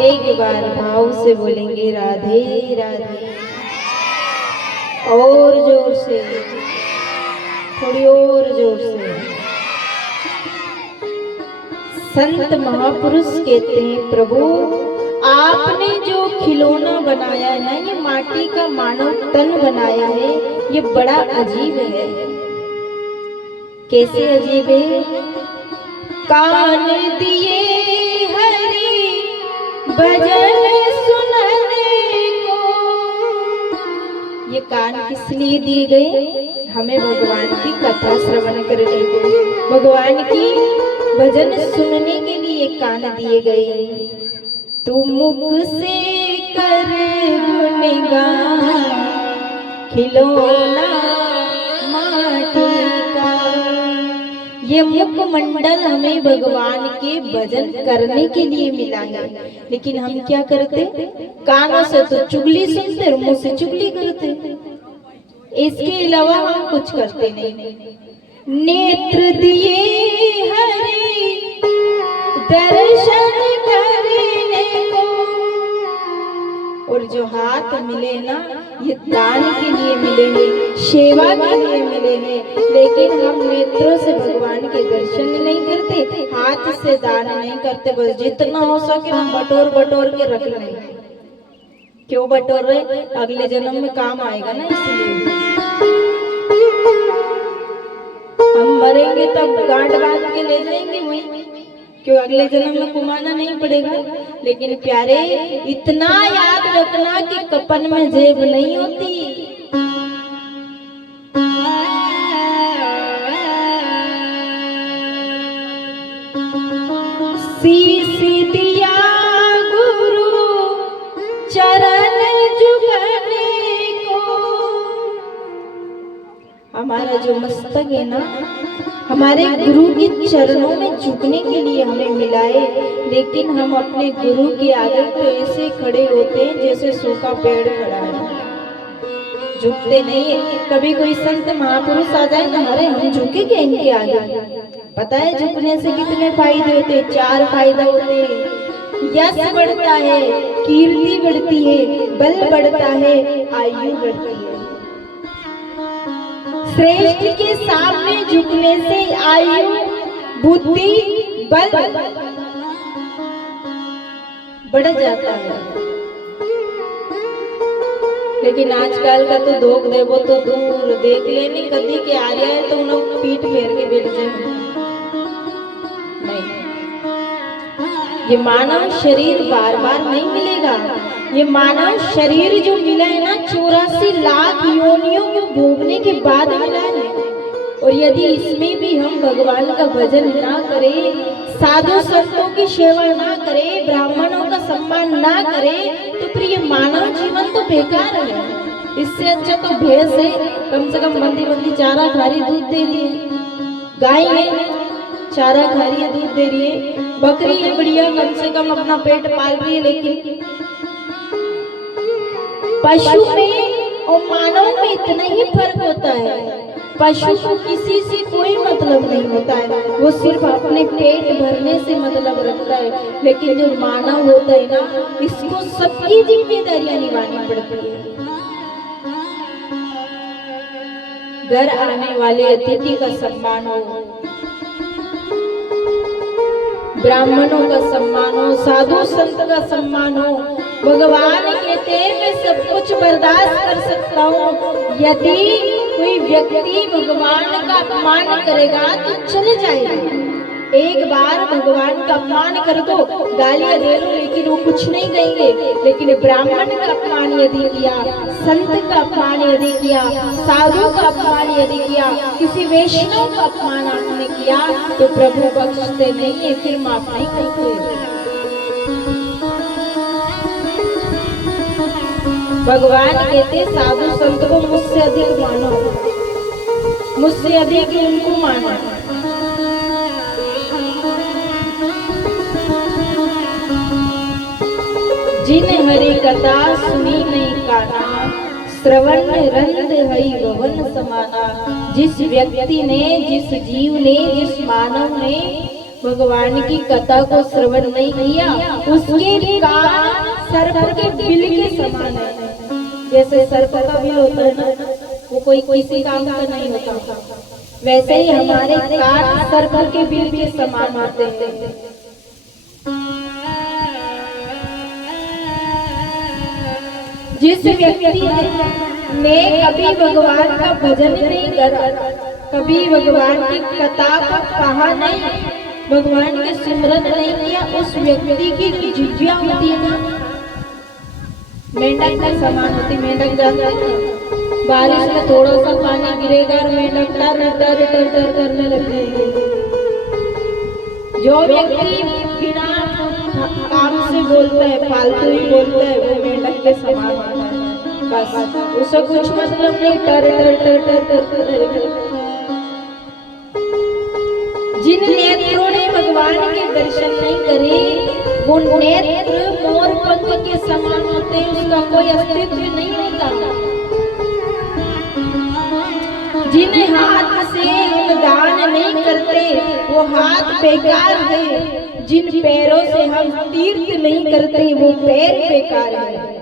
एक बार भाव से बोलेंगे राधे राधे, और जोर से, थोड़ी और जोर से। संत महापुरुष कहते हैं प्रभु आपने जो खिलौना बनाया है ना, ये माटी का मानव तन बनाया है, ये बड़ा अजीब है। कैसे अजीब है? कान दिए हरि भजन सुनने को। ये कान किस लिए दिए गए? हमें भगवान की कथा श्रवण करने को, भगवान की भजन सुनने के लिए कान दिए गए। तू मुख से कर गुणगान खिलौना माटी का। ये मुखमंडल हमें भगवान के भजन करने के लिए मिला है, लेकिन हम क्या करते? कानों से तो चुगली सुनते और मुंह से चुगली करते, इसके अलावा हम कुछ करते नहीं। नेत्र दिए हरि दर्शन करने को, और जो हाथ मिले ना, ये दान के लिए मिले हैं, सेवा के लिए मिले हैं, लेकिन हम नेत्रों से भगवान के दर्शन नहीं करते, हाथ से दान नहीं करते। बस जितना हो सके हम बटोर बटोर के रख लें। क्यों बटोर रहे? अगले जन्म में काम आएगा ना, इसलिए। हम मरेंगे तब गांठ बांध के ले जाएंगे वहीं, क्यों? अगले जन्म में कुमाना नहीं पड़ेगा। लेकिन प्यारे, इतना याद रखना कि कपन में जेब नहीं होती। शीश दिया गुरु चरण झुकने को। हमारा जो मस्तक है ना, हमारे गुरु के चरणों में झुकने के लिए हमें मिला है, लेकिन हम अपने गुरु के आगे तो ऐसे खड़े होते हैं जैसे सूखा पेड़ खड़ा है, झुकते नहीं है। कभी कोई संत महापुरुष आ जाए ना, अरे हम झुके क्या इनके आगे? पता है झुकने से कितने फायदे होते हैं? 4 फायदे होते हैं। यश बढ़ता है, कीर्ति बढ़ती है, बल बढ़ता है, आयु बढ़ती है। श्रेष्ठ के सामने झुकने से आयु, बुद्धि, बल बढ़ जाता है। लेकिन आजकल का तो दोग देवो तो दूर देख लेनी, कदी के आ रहा है तो उन लोग पीठ फेर के बैठ जाए। नहीं, ये मानव शरीर बार बार नहीं मिलेगा। ये मानव शरीर जो मिला है ना, 84 लाख योनियों को भोगने के बाद मिला है। और यदि इसमें भी हम भगवान का भजन ना करें, साधु संतों की सेवा ना करें, ब्राह्मणों का सम्मान ना करें, तो फिर ये मानव जीवन तो बेकार है। इससे अच्छा तो भैंस है, कम से कम बंदी बंदी चारा खा रही, दूध दे रही है। गाय है, चारा खा रही है, दूध दे रही है। बकरी है, बढ़िया, कम से कम अपना पेट पाल रही है। लेकिन पशु में और मानव में इतना ही फर्क होता है। पशु को किसी से कोई मतलब नहीं होता है, वो सिर्फ अपने पेट भरने से मतलब रखता है। लेकिन जो मानव होता है ना, इसको सबकी जिम्मेदारियां निभानी पड़ती है। घर आने वाले अतिथि का सम्मान हो, ब्राह्मणों का सम्मान हो, साधु संत का सम्मान हो। भगवान कहते हैं मैं सब कुछ बर्दाश्त कर सकता हूँ, यदि कोई व्यक्ति भगवान का अपमान करेगा तो चले जाएगा। एक बार भगवान का अपमान कर दो, गालियां दे लो, लेकिन वो कुछ नहीं कहेंगे। लेकिन ब्राह्मण का अपमान यदि किया, संत का अपमान यदि किया, साधु का अपमान यदि किया, किसी वैष्णव का अपमान आपने किया, तो प्रभु बख्शते नहीं है, फिर माफ नहीं करते। भगवान कहते साधु संत को मुझसे अधिक मानो, मुझसे अधिक उनको मानो। जिन हरि कथा सुनी नहीं काना, श्रवण रंद हई भवन समाना। जिस व्यक्ति ने, जिस जीव ने, जिस मानव ने भगवान की कथा को श्रवण नहीं किया, उसके कान सर्प के बिल के समान है। जैसे सर्प का बिल होता है ना, वो कोई किसी काम का नहीं होता, वैसे ही हमारे कान सर्प के बिल के समान होते हैं। जिस व्यक्ति ने कभी भगवान का भजन नहीं करा, कभी भगवान की कथा को कहा नहीं, भगवान के सिमरन नहीं किया, उस व्यक्ति की जिज्ञा होती है ना, मेंढक के समान होती। मेंढक जानते हैं, बारिश में थोड़ा सा पानी गिरेगा और मेंढक टर करने लग जाएंगे। जो व्यक्ति बिना काम से बोलता है, फालतू ही बोलता है, वो मेंढक के समान होता है। बस उसे कुछ मतलब नहीं, टर। जिन नेत्रों ने भगवान के दर्शन नहीं करे, वो नेत्र मोर पंख के समान होते हैं, उसका कोई अस्तित्व नहीं होता। जिन हाथ से हम दान नहीं करते, वो हाथ बेकार है। जिन पैरों से हम तीर्थ नहीं करते, वो पैर बेकार है।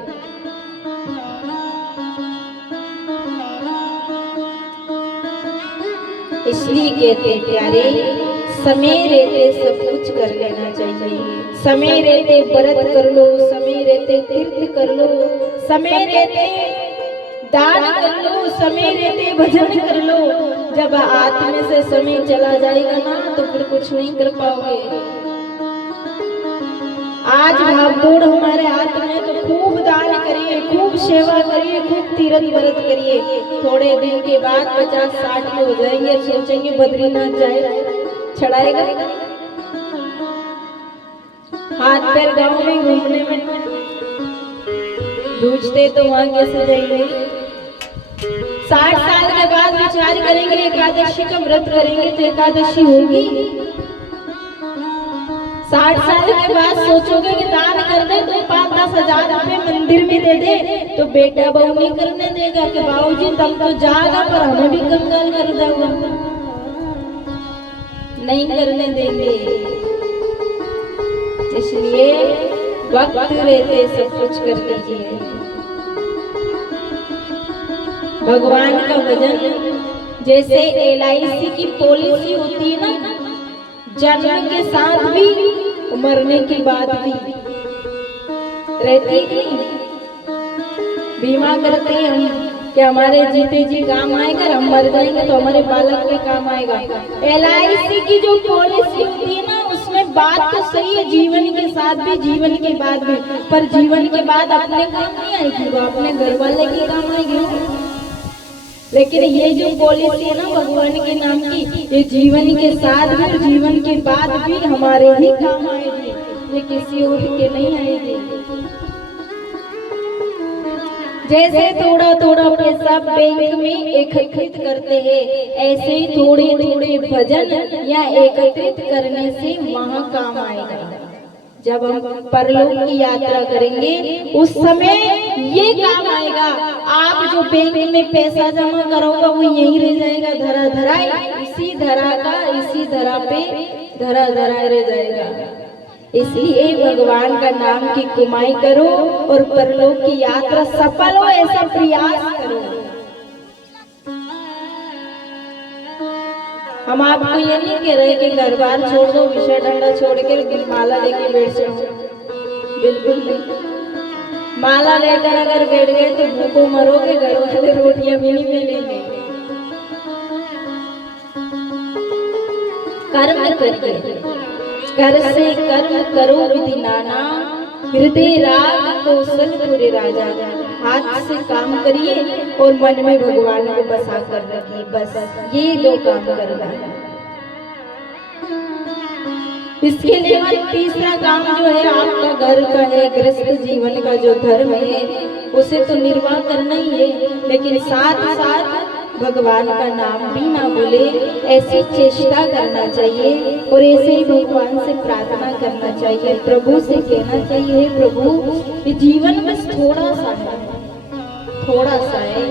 इसलिए कहते हैं प्यारे, समय रहते सब कुछ कर लेना चाहिए। समय रहते व्रत कर लो, समय रहते तीर्थ कर लो, समय रहते दान कर लो, समय रहते भजन कर लो। जब हाथ में से समय चला जाएगा ना, तो फिर कुछ नहीं कर पाओगे। आज भागदौड़ हमारे हाथ में, तो खूब दान करिए, खूब सेवा करिए, खूब तीर्थ व्रत करिए। थोड़े दिन के बाद 50-60 के हो जाएंगे, सोचेंगे बद्रीनाथ जाए, चढ़ाएगा। हाथ पैर गांव में घूमने में जूझते, तो वहां कैसे जाएंगे। 60 साल के बाद विचार करेंगे, एकादशी का व्रत करेंगे तो एकादशी होगी। 60 साल के बाद सोचोगे कि दान कर दे, तो 5-10 हजार रुपए मंदिर में दे दे, तो बेटा बहू नहीं करने देगा कि बाबूजी तब तो जाएगा, पर हमें भी कंगाल कर देगा, नहीं करने देंगे। इसलिए वक्त रहते सब कुछ कर लीजिए। भगवान का भजन, जैसे LIC की पॉलिसी होती है ना, जन्म के साथ भी मरने के बाद भी रहती नहीं। बीमा करते हैं हम कि हमारे जीते जी काम आएगा, हम मर जाएंगे तो हमारे बालक के काम आएगा। LIC की जो पॉलिसी होती है ना, उसमें बात तो सही है, जीवन के साथ भी, जीवन के बाद भी, पर जीवन के बाद अपने काम नहीं आएगी, वो अपने घर वाले के काम आएगी। लेकिन ये जो पॉलिसी है ना भगवान के नाम की, ये जीवन के साथ भी और जीवन के बाद भी हमारे ही काम आएगी, ये किसी और के नहीं आएगी। जैसे थोड़ा थोड़ा पैसा बैंक में एकत्रित करते हैं, ऐसे ही थोड़े थोड़े भजन या एकत्रित करने से वहाँ काम आएगा। जब हम परलोक की यात्रा करेंगे, उस समय ये काम आएगा। आप जो बैंक में पैसा जमा करोगे, वो यहीं रह जाएगा, धरा धरा, इसी धरा का इसी धरा पे धरा धरा रह जाएगा। इसलिए भगवान का नाम की कमाई करो और परलोक की यात्रा सफल हो, ऐसा प्रयास करो। हम आपको ये नहीं कह रहे कि घर बार छोड़ दो, विषय डंडा छोड़ के माला लेके बैठ जाओ, बिल्कुल नहीं। माला लेकर अगर बैठ गए तो भूखों मरोगे, घर वाले रोटियां भी नहीं मिलेंगे। कर्म करिए, कर से कर्म करो विधि नाना, हृदय राग कौशलपुर राजा। हाथ से काम करिए और मन में भगवान को बसा कर रखिए, बस ये दो काम करना है। इसके अलावा तीसरा काम जो है आपका घर का है, गृहस्थ जीवन का जो धर्म है, उसे तो निर्वाह करना ही है, लेकिन साथ साथ भगवान का नाम भी ना भूले, ऐसी चेष्टा करना चाहिए और ऐसे ही भगवान से प्रार्थना करना चाहिए। प्रभु से कहना चाहिए, प्रभु ये जीवन बस थोड़ा सा है, थोड़ा सा है।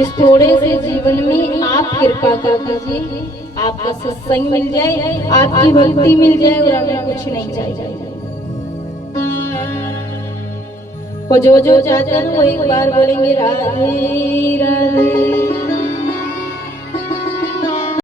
इस थोड़े से जीवन में आप कृपा कर दीजिए, आपका सत्संग मिल जाए, आपकी भक्ति मिल जाए और हमें कुछ नहीं चाहिए। वो जो चाहते हैं वो एक बार बोलेंगे राधे राधे।